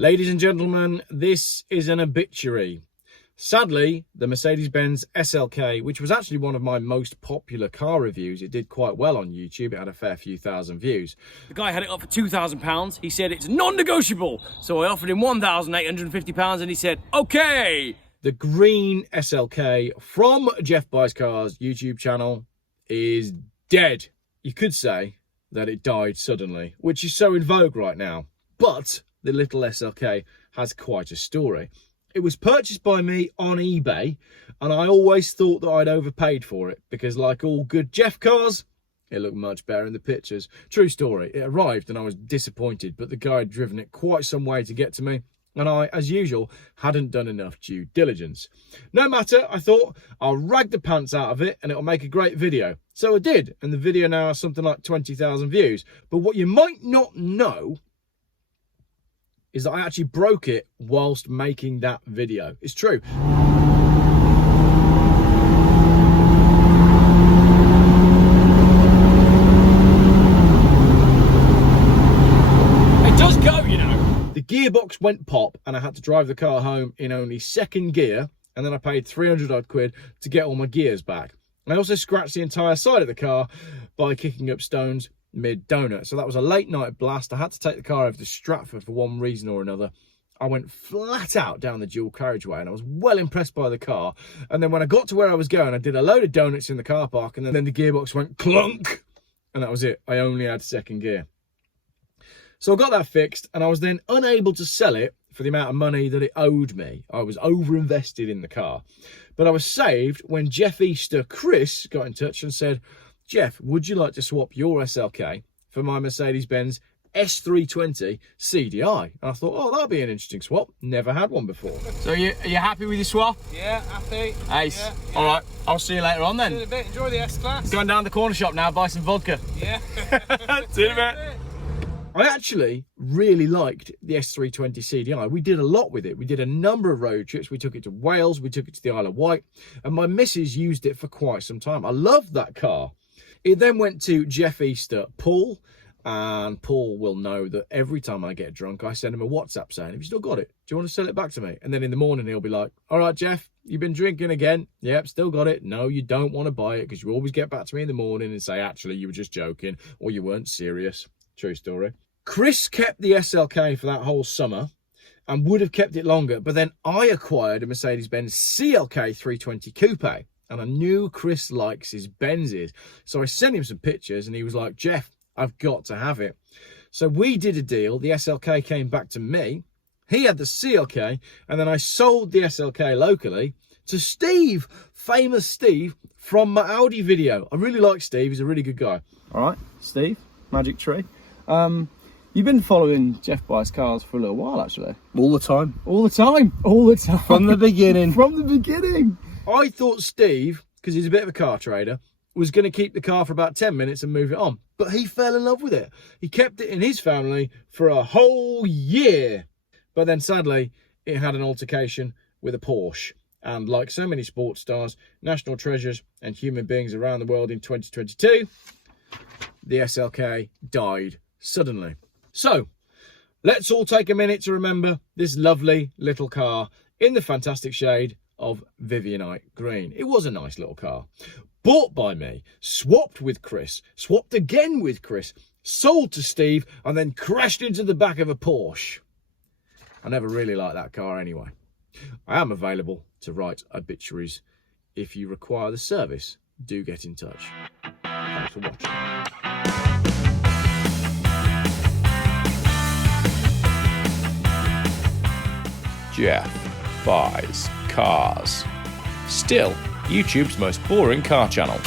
Ladies and gentlemen, this is an obituary. Sadly, the Mercedes-Benz SLK, which was actually one of my most popular car reviews, it did quite well on YouTube. It had a fair few thousand views. The guy had it up for £2,000. He said it's non-negotiable. So I offered him £1,850 and he said, okay. The green SLK from Geoff Buys Cars YouTube channel is dead. You could say that it died suddenly, which is so in vogue right now. But the little SLK has quite a story. It was purchased by me on eBay, and I always thought that I'd overpaid for it because, like all good Geoff cars, it looked much better in the pictures. True story. It arrived and I was disappointed, but the guy had driven it quite some way to get to me, and I, as usual, hadn't done enough due diligence. No matter, I thought I'll rag the pants out of it and it'll make a great video. So I did, and the video now has something like 20,000 views. But what you might not know is that I actually broke it whilst making that video. It's true. It does go, you know. The gearbox went pop and I had to drive the car home in only second gear, and then I paid 300 odd quid to get all my gears back. I also scratched the entire side of the car by kicking up stones mid-donut. So that was a late night blast. I had to take the car over to Stratford for one reason or another. I went flat out down the dual carriageway and I was well impressed by the car. And then when I got to where I was going, I did a load of donuts in the car park, and then the gearbox went clunk, and that was it. I only had second gear. So I got that fixed, and I was then unable to sell it for the amount of money that it owed me. I was over-invested in the car. But I was saved when Jeff Easter Chris got in touch and said, Geoff, would you like to swap your SLK for my Mercedes-Benz S320 CDI? And I thought, oh, that'll be an interesting swap. Never had one before. So are you happy with your swap? Yeah, happy. Ace. Yeah. All right, I'll see you later on then. See you in a bit. Enjoy the S-Class. Going down the corner shop now, buy some vodka. Yeah. See you in a bit. I actually really liked the S320 CDI. We did a lot with it. We did a number of road trips. We took it to Wales. We took it to the Isle of Wight. And my missus used it for quite some time. I loved that car. It then went to Jeff Easter, Paul. And Paul will know that every time I get drunk, I send him a WhatsApp saying, have you still got it? Do you want to sell it back to me? And then in the morning, he'll be like, all right, Geoff, you've been drinking again. Yep, still got it. No, you don't want to buy it because you always get back to me in the morning and say, actually, you were just joking or you weren't serious. True story. Chris kept the SLK for that whole summer and would have kept it longer, but then I acquired a Mercedes-Benz CLK 320 Coupe, and I knew Chris likes his Benzes. So I sent him some pictures and he was like, Geoff, I've got to have it. So we did a deal. The SLK came back to me. He had the CLK, and then I sold the SLK locally to Steve, famous Steve from my Audi video. I really like Steve. He's a really good guy. All right, Steve, Magic Tree. You've been following Geoff Buys Cars for a little while, actually. All the time. All the time. All the time. From the beginning. From the beginning. I thought Steve, because he's a bit of a car trader, was going to keep the car for about 10 minutes and move it on. But he fell in love with it. He kept it in his family for a whole year. But then sadly, it had an altercation with a Porsche. And like so many sports stars, national treasures, and human beings around the world in 2022, the SLK died suddenly. So, let's all take a minute to remember this lovely little car in the fantastic shade of Vivianite Green. It was a nice little car. Bought by me, swapped with Chris, swapped again with Chris, sold to Steve, and then crashed into the back of a Porsche. I never really liked that car anyway. I am available to write obituaries. If you require the service, do get in touch. Thanks for watching. Geoff Buys Cars. Still YouTube's most boring car channel.